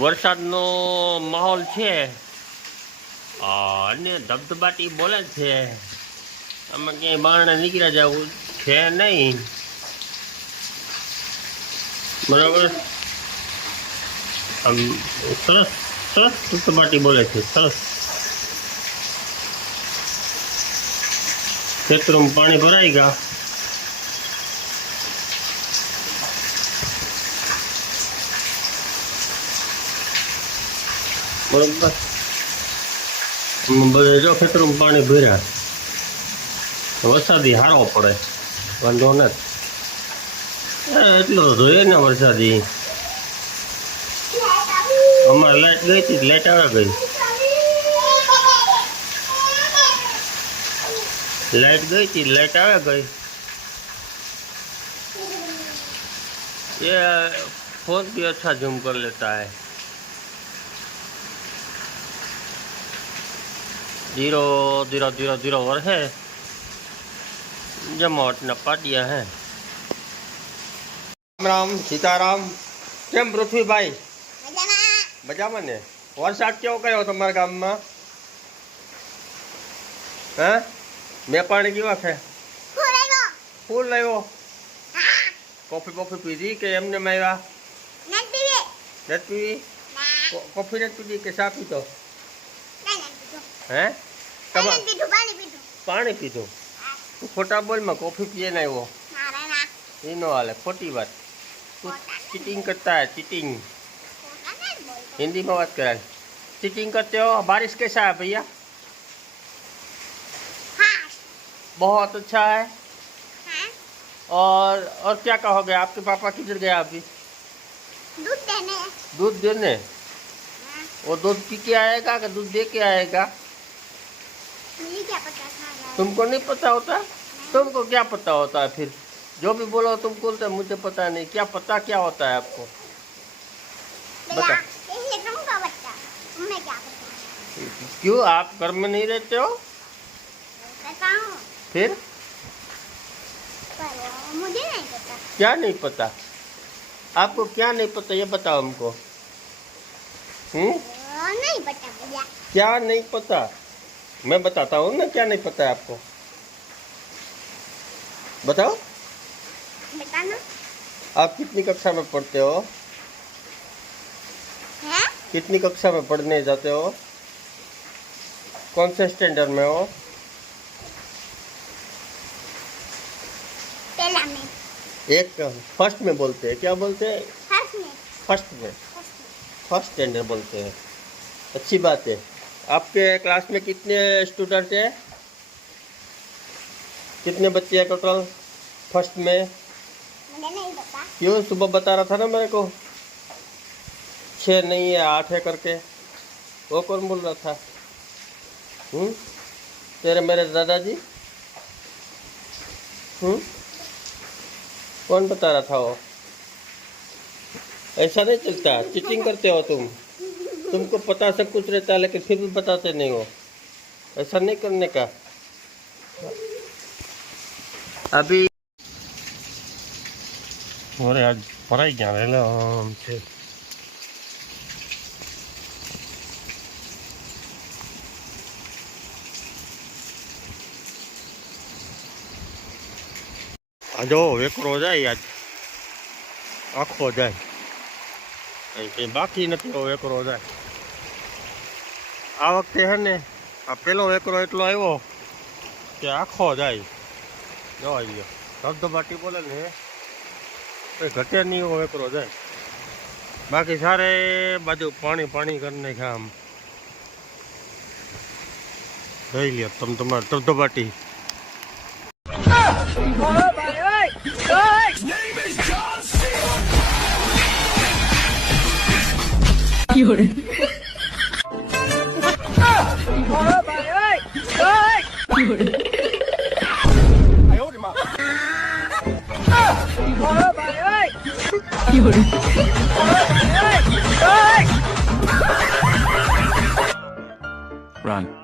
વરસાદનો માહોલ છે. અને ધબધબાટી બોલે છે. આમાં ક્યાંય બહાર નીકળ્યા જવું છે નહીં. બરાબર? સરસ સરસ ધબધબાટી બોલે છે, સરસ. ખેતરોમાં પાણી ભરાઈ ગયા. બરોબર બધે જો ખેતરોમાં પાણી ભર્યા વરસાદી હારો પડે વાંધો નથી એ એટલો જોઈએ ને વરસાદી અમારે લાઈટ ગઈ હતી લાઈટ આવે ગઈ लाइट गई थी लाइट आ गई ये फोन भी अच्छा जूम कर लेता है ધીરો ધીરો ધીરો ધીરો વરસે જમાવટના પાટિયા હે રામ રામ સીતારામ કેમ પૃથ્વીભાઈ મજામાં ને વરસાદ કેવો કયો તમારા ગામમાં હા મેં પાણી કેવા છે ફૂલ લાવ્યો કોફી કોફી પીધી કે એમને આવ્યા નથી પીવી કોફી નથી પીધી કે સા પીતો હે તમા પાણી પીધું તું ખોટા બોલમાં કોફી પીએ ને આવ્યો એ નો હાલે ખોટી વાત તું ચીટિંગ કરતા है चीटिंग हिंदी में बात कराए चीटिंग करते हो बारिश कैसा है भैया बहुत अच्छा है और और क्या कहोगे आपके पापा किधर गया अभी दूध देने वो दूध पी के आएगा कि दूध दे के आएगा तुमको नहीं पता होता? तुमको क्या पता होता है फिर? जो भी बोलो तुम बोलते मुझे पता नहीं। क्या पता क्या होता है आपको? बता क्यों आप घर में नहीं रहते हो? फिर? मुझे नहीं पता। क्या नहीं पता? आपको क्या नहीं पता? ये बताओ हमको। हम्म? नहीं पता क्या नहीं पता? मैं बताता हूँ ना क्या नहीं पता है आपको। बताओ। बताना। आप कितनी कक्षा में पढ़ते हो? है? कितनी कक्षा में पढ़ने जाते हो? कौन से स्टैंडर्ड में हो? पहला में। एक फ़र्स्ट में बोलते हैं। क्या बोलते हैं? फ़र्स्ट में। फ़र्स्ट में। फ़र्स्ट में। फ़र्स्ट स्टैंडर्ड बोलते हैं। अच्छी बात है। आपके क्लास में कितने स्टूडेंट हैं? कितने बच्चे हैं टोटल फ़र्स्ट में? क्यों? सुबह बता रहा था ना मेरे को। छः नहीं है आठ है करके। वो कौन बोल रहा था? हम्म? तेरे मेरे दादाजी? हम्म? कौन बता रहा था वो? ऐसा नहीं चलता। चीटिंग करते हो तुम। तुमको पता सब कुछ रहता है लेकिन फिर भी बताते नहीं हो ऐसा नहीं करने का अभी अरे आज पढ़ाई क्या रहे हमसे આ જો વેકરો જાય આજ આખો જાય અહીં કંઈ બાકી નથી એવો વેકરો જાય. આ વખતે હે ને, આ પેલો વેકરો એટલો આવ્યો કે આખો જાય. જોવા ગયો ધબધબાટી બોલે ને કંઈ ઘટે નહીં એવો વેકરો જાય. બાકી સારે બાજુ પાણી પાણી કરી નાખ્યા આમ. જોઈ લ્યો, તમે તમારે ધબધબાટી. Run.